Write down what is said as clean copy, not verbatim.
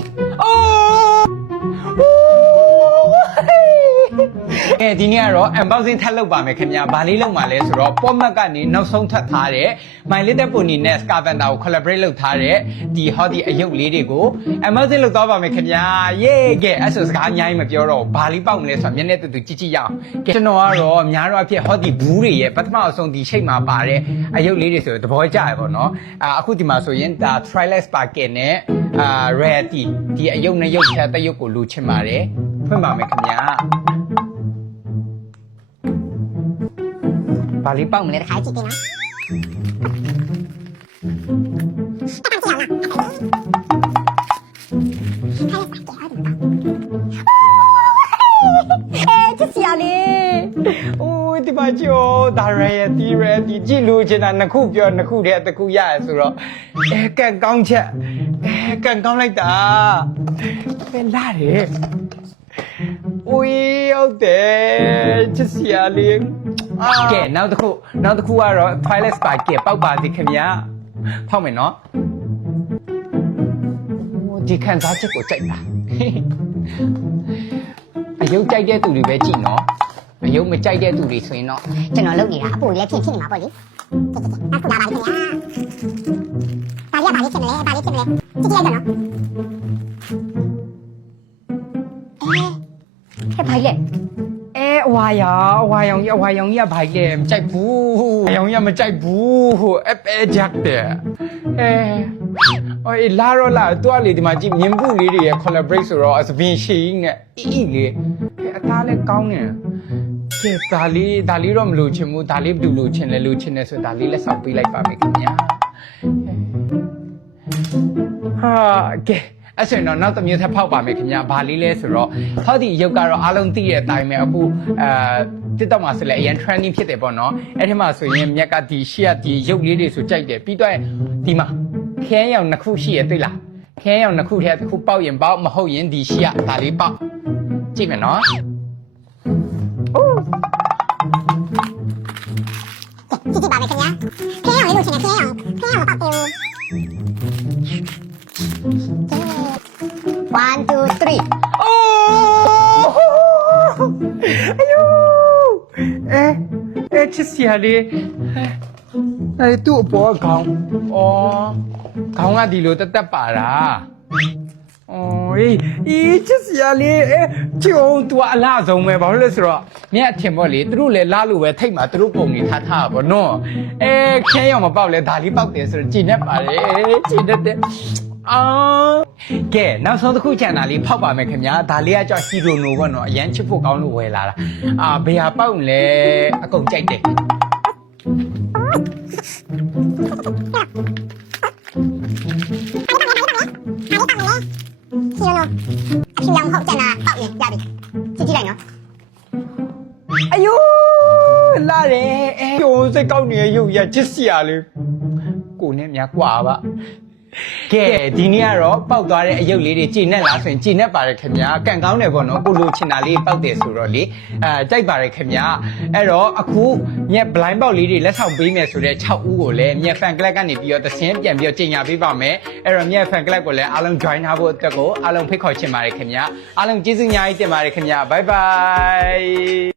three ဒီနေ့ကတော့ unboxing ထပ်လုပ်ပါမယ်ခင်ဗျာ။ဘာလေးလုပ်မှာလဲဆိုတော့ Pommac ကနေနောက်ဆုံးထပ်ထားတဲ့ My Little Pony နဲ့ Scarpenter ကို collaborate လုပ်ထားတဲ့ဒီ hot အယုတ်လေးတွေကို unboxing လုပ်သွားပါမယ်ခင်ဗျာ။ Yay ကဲအဲ့ဆိုစကားအများကြီးမပြောတော့ဘာလေးပေါက်မလဲဆိုတော့မျက်နှာတူတူကြည့်ကြည့်ရအောင်။ကျွန်တော်ကတော့များတော့အဖြစ် hot ဘူးတွေရဲ့ပထမအဆုံးဒီရှိတ်မှာပါတဲ့အယုတ်လေးတွေဆိုတော့သဘောကျရပါတော့။အခုဒီမှာဆိုရင်ဒါ Triless Packet နဲ့Rarity ဒီအယုတ်နဲ့ယုတ်ချတယုတ်ကိုလိုချင်ပါတယ်။ဖွင့်ပါမယ်ခင်ဗျာ။ဘာလေးပေါက်မလဲတစ်ခါကြည့်ပေးနော်ချစ်စရာလေး โอ้ยဒီပါကျော်ဒါရရဲ့ဒီရဒီကြည့်လို့ချင်တာနှစ်ခုပြောနှစ်ခုတည်းတစ်ခုရရဆိုတော့ကန်ကောင်းချက်ကန်ကောင်းလိုက်တာပဲလာတယ်โอ้ยဟုတ်တယ်ချစ်စရာလေးကဲနောက်တစ်ခုကတော့ Twilight Sparkle ပေါက်ပါစီခင်ဗျာဖောက်မယ်နော်ဒီခံစားချက်ကိုကြိုက်တာအယုတ်ကြိုက်တဲ့သူတွေပဲကြည့်နော်အယုတ်မကြိုက်တဲ့သူတွေဆိုရင်တော့ ကျွန်တော်လုပ်နေတာအပူလည်းဖြစ်နေမှာပေါ့လေအခုလာပါလိမ့်မယ်ဒါရပါလိမ့်မယ်ကြည့်ကြည့်လိုက်တော့နော်ဟဲ့ဖိုင်လေအဝါရောင်ကြီးကဘာလဲမကြိုက်ဘူးအရောင်ကြီးမကြိုက်ဘူးဟိုအပဲဂျက်တဲ့အော်လာတော့လာတွားလေဒီမှာကြည့်မြင်ဘူးလေးတွေရဲ့ collaborate ဆိုတော့အစပင်ရှည်နဲ့အီလေးအသားလည်းကောင်းနေကဲဒါလေးတော့မလို့ချင်ဘူးဒါလေးဘယ်လိုလိုချင်လဲလိုချင်တယ်ဆိုဒါလေးလက်ဆောင်ပေးလိုက်ပါမယ်ခင်ဗျာဟာကဲအဲ့ဆိုရင်တော့နောက်တစ်မျိုးထပ်ဖောက်ပါမယ်ခင်ဗျာဘာလေးလဲဆိုတော့ဟောဒီရုပ်ကတော့အားလုံးသိတဲ့အတိုင်းပဲအခုTikTok မှာဆိုလည်းအရင် trending ဖြစ်တယ်ပေါ့နော်အဲ့ဒီမှာဆိုရင်မြက်ကဒီရှေ့ကဒီရုပ်လေးတွေဆိုကြိုက်တယ်ပြီးတော့ဒီမှာခင်းရောင်နှစ်ခုရှိရတွေ့လားခင်းရောင်နှစ်ခုထဲတစ်ခုပေါက်ရင်ပေါက်မဟုတ်ရင်ဒီရှေ့ကဒါလေးပေါက်ကြည့်မယ်နော်အိုးကြည့်ပါမယ်ခင်ဗျာခင်းအောင်လေးလို့ချင်တယ်ခင်းအောင်မပေါက်သေးဘူး one two three အိုးအယိုးချစ်စရာလေးအဲ့သူ့အပေါ်ခေါင်းခေါင်းကဒီလိုတက်ပါတာချစ်စရာလေးချစ်အောင် तू အလားဆုံးပဲဘာလို့လဲဆိုတော့မြတ်အထင်ပေါ့လေသူတို့လည်းလားလို့ပဲထိတ်မှာသူတို့ပုံနေထားပါတော့ခဲရောင်မပေါက်လဲဒါလေးပေါက်တယ်ဆိုတော့ကြည်နေပါတယ်ကြည်နေတဲ့ကဲနောက်ဆုံးတစ်ခုချန်တာလေးဖောက်ပါမယ်ခင်ဗျာဒါလေးကကြောက်ဟီရိုနိုပေါ့နော်အရန်ချစ်ဖို့ကောင်းလို့ဝယ်လာတာဘယ်ဟာပေါက်လဲအကုန်ကြိုက်တယ်ဟီရိုနိုအဖြူရောင်ဟုတ်ချန်တာပေါက်နေရပြီကြည့်လိုက်နော်အယိုးလာတယ်ကျုံစိတ်ကောက်နေရုပ်ရချစ်စရာလေးကိုနဲ့များกว่าပါကဲဒီနေ့ကတော့ပေါက်သွားတဲ့အယုတ်လေးတွေကြည်နဲ့လားဆိုရင်ကြည်နဲ့ပါတယ်ခင်ဗျာကန်ကောင်းတယ်ပေါ့နော်ကိုလိုချင်တာလေးပေါက်တယ်ဆိုတော့လေကြိုက်ပါတယ်ခင်ဗျာအဲ့တော့အခုမြက် blind box လေးတွေလက်ဆောင်ပေးမယ်ဆိုတဲ့6ဦးကိုလည်းမြက် fan club ကနေပြီးတော့သင်းပြန်ပြီးတော့ကြီးညာပေးပါမယ်အဲ့တော့မြက် fan club ကိုလည်းအားလုံး join ထားဖို့အတွက်ကိုအားလုံးဖိတ်ခေါ်ချင်ပါတယ်ခင်ဗျာအားလုံးကျေးဇူးအများကြီးတင်ပါတယ်ခင်ဗျာ bye bye